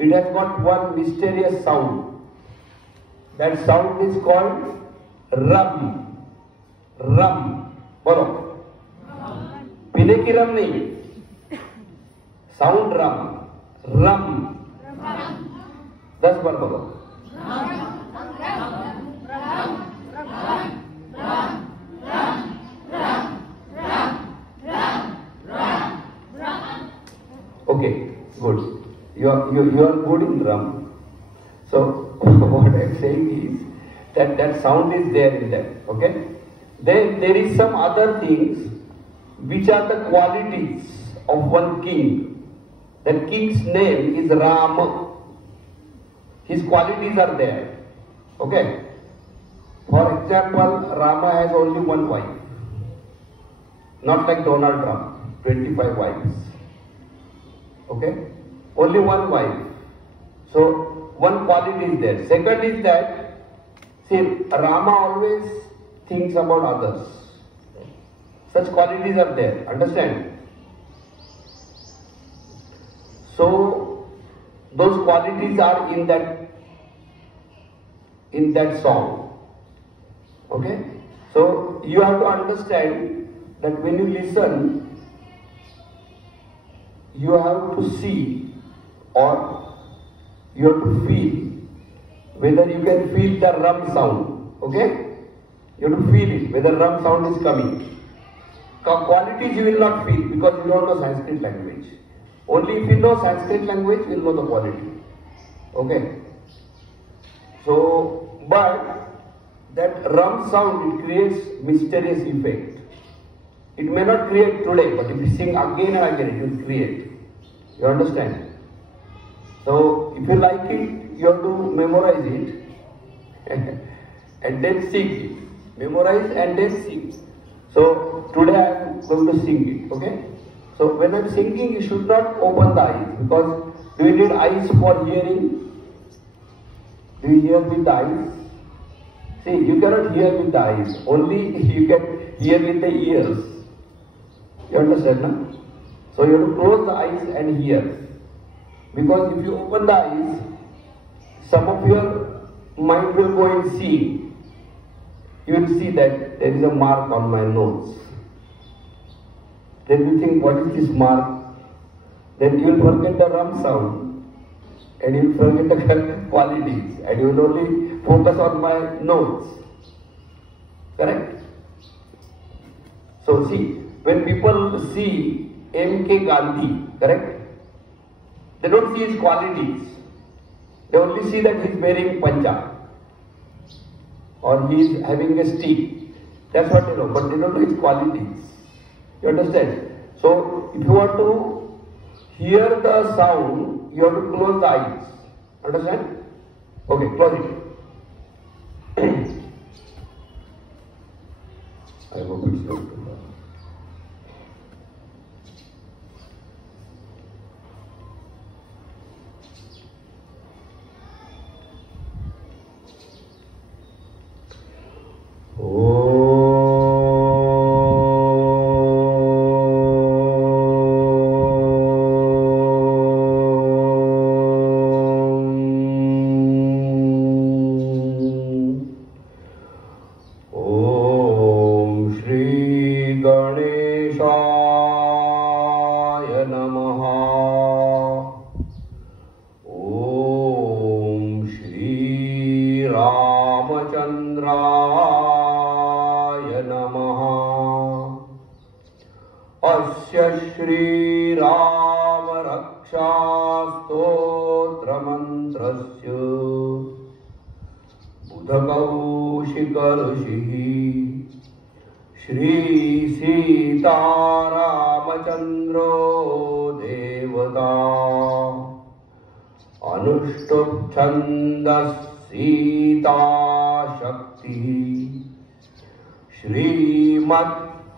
it has got one mysterious sound. That sound is called rum. Rum. बोलो. पीने की रम नहीं. Sound rum. Rum. 10 बार बोलो. Okay, good. You are good in rum. So what I am saying is that sound is there in that. Okay. Then there is some other things which are the qualities of one king. That king's name is Rama. His qualities are there. Okay. For example, Rama has only one wife. Not like Donald Trump, 25 wives. Okay. Only one wife. So one quality is there. Second is that, see, Rama always thinks about others. Such qualities are there. Understand? So those qualities are in that song. Okay? So you have to understand that when you listen, you have to see or you have to feel whether you can feel the rum sound. Okay? You have to feel it, whether rum sound is coming. Qualities you will not feel because you don't know Sanskrit language. Only if you know Sanskrit language, you will know the quality. Okay? So, but that rum sound, it creates mysterious effect. It may not create today, but if you sing again and again, it will create. You understand? So, if you like it, you have to memorize it and then sing it. Memorize and then sing. So, today I am going to sing it. Okay? So, when I am singing, you should not open the eyes because do you need eyes for hearing? Do you hear with the eyes? See, you cannot hear with the eyes. Only you can hear with the ears. You understand, no? So you have to close the eyes and hear. Because if you open the eyes, some of your mind will go and see. You will see that there is a mark on my nose. Then you think, what is this mark? Then you will forget the rum sound. And you will forget the qualities. And you will only focus on my nose. Correct? So see, when people see M.K. Gandhi, correct? They don't see his qualities. They only see that he is wearing pancha or he is having a stick. That's what they know, but they don't know his qualities. You understand? So, if you want to hear the sound, you have to close the eyes. Understand? Okay, close it. I hope it's not too much.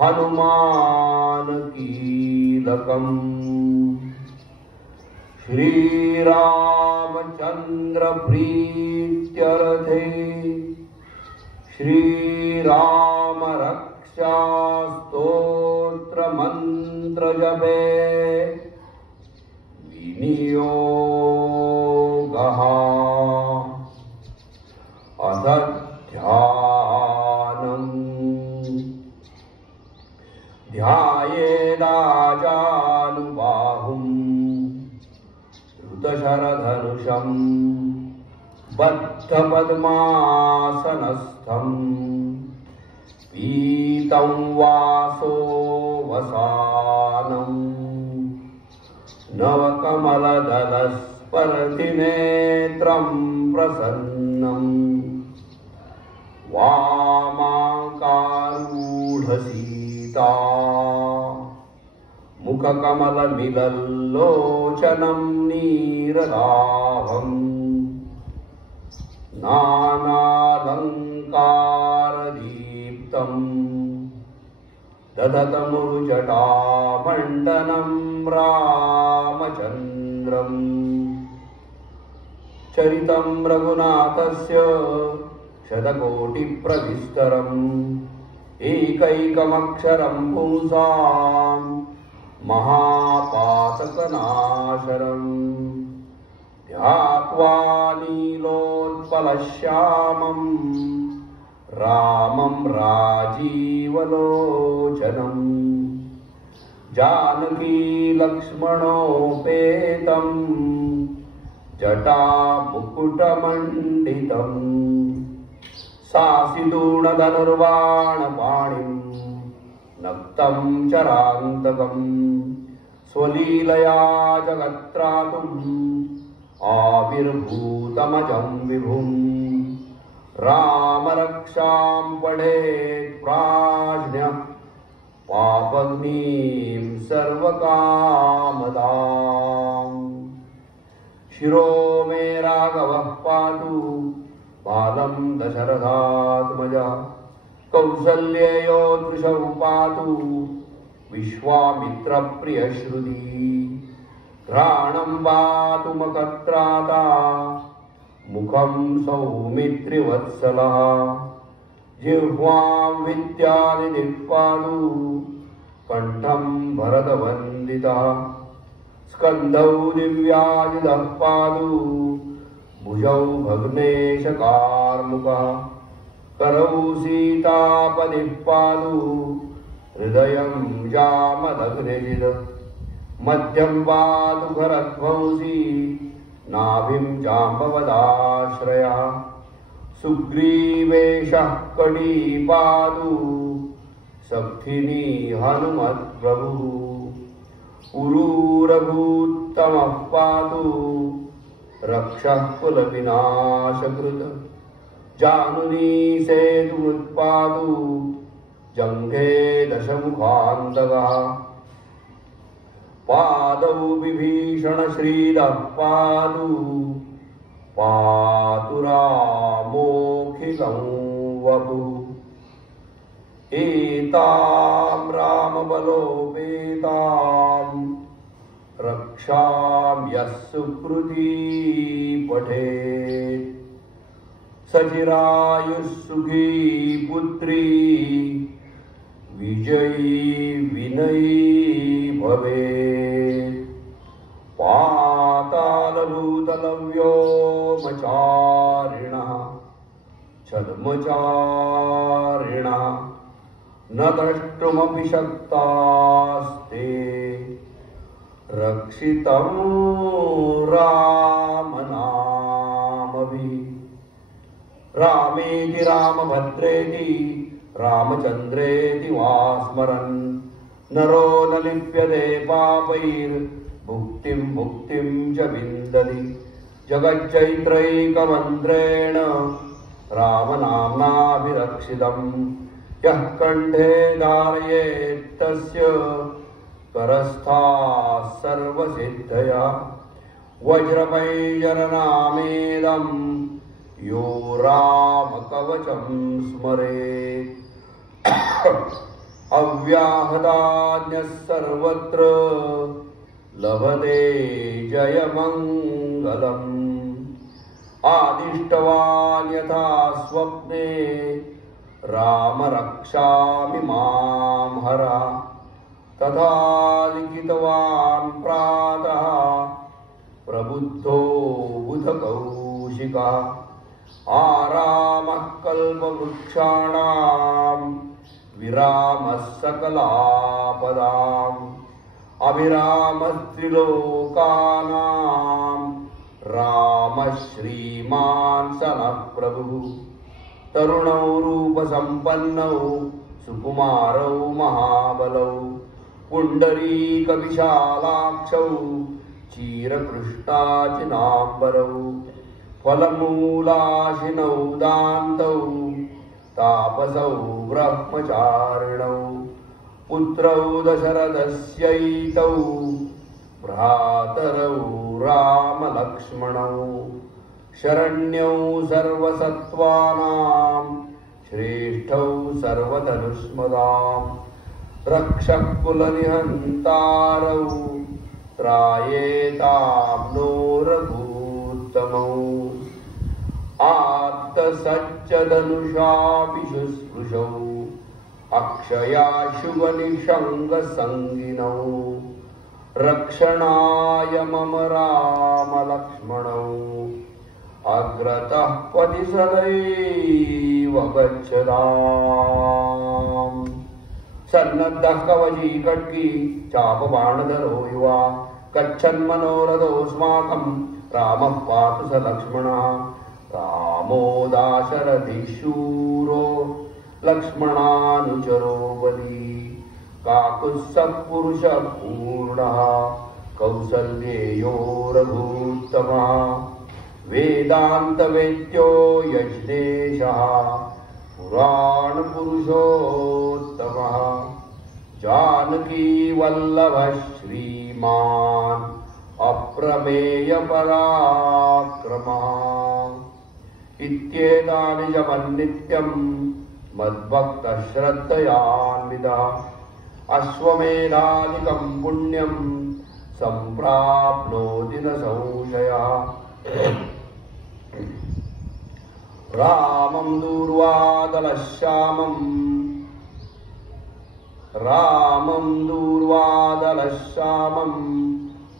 Hanuman कीलकम Shri Ramchandra प्रीत्यर्थे Shri Ram रक्षा स्तोत्र मंत्र जपे विनियोग धृतशरधनुषं बद्धपद्मासनस्थं पीतं वासो वसानं नवकमलदलस्पर्धिनेत्रं प्रसन्नं वामाङ्कारूढसीता मुखकमलमिलल्लोचनं नीरदाभम् नानालङ्कारदीप्तं दधतमुरुजटामण्डनं रामचन्द्रम् चरितं रघुनाथस्य शतकोटिप्रविस्तरम् एकैकमक्षरं पुंसां महापातकनाशरम् ध्यात्वा नीलोत्पलश्यामं रामं राजीवलोचनम् जानकी लक्ष्मणोपेतं जटामुकुटमण्डितं सासिदूणधनुर्बाणपाणिं नक्तं चरान्तकं स्वलीलया जगत्त्रातुम् आविर्भूतमजं विभुं रामरक्षां पठेत् प्राज्ञः पापग्निं सर्वकामदाम् शिरो मे राघवः पातु बालं दशरथात्मजा कौसल्येयो दृशौ पातु विश्वामित्रप्रियश्रुती घ्राणं पातु मकत्राता मुखं सौमित्रिवत्सलः जिह्वां विद्यानिधिः पातु कण्ठं भरतवन्दितः स्कन्धौ दिव्यायुधः पातु भुजौ भग्नेशकार्मुकः करौ सीतापतिः पातु हृदयं जामदग्निजित् मध्यं पातु खरध्वंसी नाभिं जाम्बवदाश्रयः सुग्रीवेशः कटी पातु सख्थिनी हनुमत्प्रभुः उरूरभूत्तमः पातु रक्षः कुलविनाशकृत् जानुनी सेतुमुत्पातु जङ्घे दशमुखान्तकः पादौ विभीषणश्रीदः पातु पातु रामोऽखिलं वपुः एतां रामबलोपेतां रक्षां यः सुकृती पठेत् सचिरायुः सुखी पुत्री विजयी विनयी भवेत् पातालभूतलव्योमचारिणः छद्मचारिणः न द्रष्टुमपि शक्तास्ते रक्षितं रामनामभिः रामेति रामभद्रेति रामचन्द्रेति वा स्मरन् नरो न लिप्यते पापैर्भुक्तिं मुक्तिं च विन्दति जगच्चैत्रैकमन्त्रेण रामनाम्नाभिरक्षितं यः कण्ठे धारयेत्तस्य करस्थाः सर्वसिद्धयः वज्रपैजरनामेदं यो रामकवचं स्मरेत् अव्याहतान्यः सर्वत्र लभते जयमङ्गलम् आदिष्टवान् यथा स्वप्ने राम रक्षामि मां हर तथा लिखितवान् प्रातः प्रबुद्धो बुधकौशिकः आरामः कल्पवृक्षाणां विरामः सकलापदाम् अभिरामस्त्रिलोकानां तरुणौ रूपसम्पन्नौ सुकुमारौ महाबलौ पुण्डरीकविशालाक्षौ चीरकृष्णाचिनाम्बरौ फलमूलाशिनौ दान्तौ तापसौ ब्रह्मचारिणौ पुत्रौ दशरथस्यैतौ भ्रातरौ रामलक्ष्मणौ शरण्यौ सर्वसत्त्वानां श्रेष्ठौ सर्वधनुष्मदां रक्षकुलनिहन्तारौ त्रायेतां रघूत्तमौ आत्तसच्चदनुषापि शुश्रूषौ अक्षयाशुभनिषङ्गसङ्गिनौ रक्षणाय मम रामलक्ष्मणौ अग्रतः क्वचि सदैव गच्छताम् सन्नद्धः कवची खड्गी चापबाणधरो युवा गच्छन्मनोरथोऽस्माकं रामः पातु स लक्ष्मणः रामो दाशरथी शूरो लक्ष्मणानुचरो बली काकुत्स्थः पुरुषः पूर्णः कौसल्येयो रघूत्तमः वेदान्तवेद्यो यज्ञेशः पुराणपुरुषोत्तमः जानकीवल्लभः श्रीमान् अप्रमेयपराक्रमः इत्येतानि च मन्नित्यं मद्भक्तः श्रद्धयान्वितः अश्वमेधादिकं पुण्यं सम्प्राप्नोति न संशयः रामं दूर्वादलश्यामं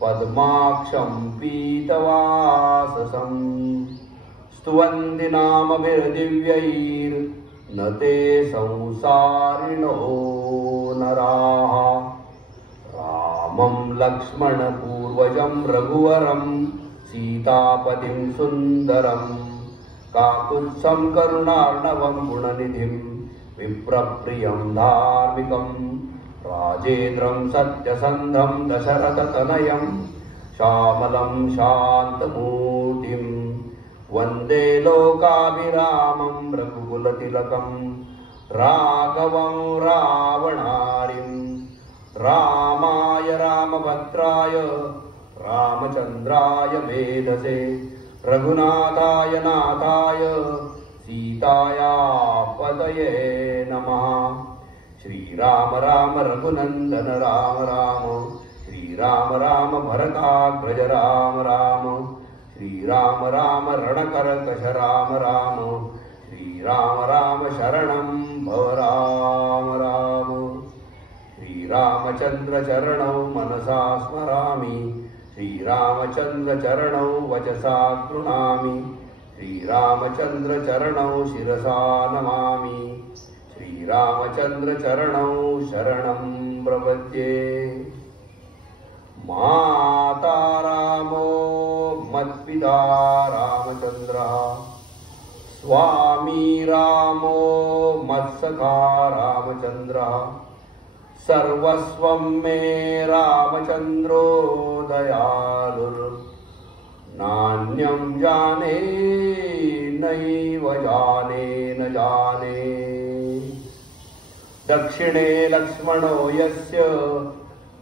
पद्माक्षं पीतवाससं स्तुवन्ति नामभिर्दिव्यैर्न ते संसारिणो नराः रामं लक्ष्मणपूर्वजं रघुवरं सीतापतिं सुन्दरं काकुत्स्थं करुणार्णवं गुणनिधिं विप्रप्रियं धार्मिकं राजेन्द्रं सत्यसन्धं दशरथतनयं श्यामलं शान्तमूर्तिं वन्दे लोकाभिरामं रघुकुलतिलकं राघवं रावणारिं रामाय रामभद्राय रामचन्द्राय वेधसे रघुनाथाय नाथाय सीताया पतये नमः। श्रीराम राम रघुनन्दन राम राम श्रीराम राम भरताग्रज राम राम श्रीराम राम रणकर्कश राम राम श्रीराम राम शरणं भव राम राम श्रीरामचन्द्र चरणौ मनसा स्मरामि श्रीरामचन्द्र चरणौ वचसा गृह्णामि श्रीरामचन्द्र चरणौ शिरसा नमामि श्रीरामचन्द्र चरणौ शरणं प्रपद्ये। माता रामो मत्पिता रामचन्द्रः स्वामी रामो मत्सखा रामचन्द्रः सर्वस्वं मे रामचन्द्रो दयालुः नान्यं जाने नैव जाने न जाने। दक्षिणे लक्ष्मणो यस्य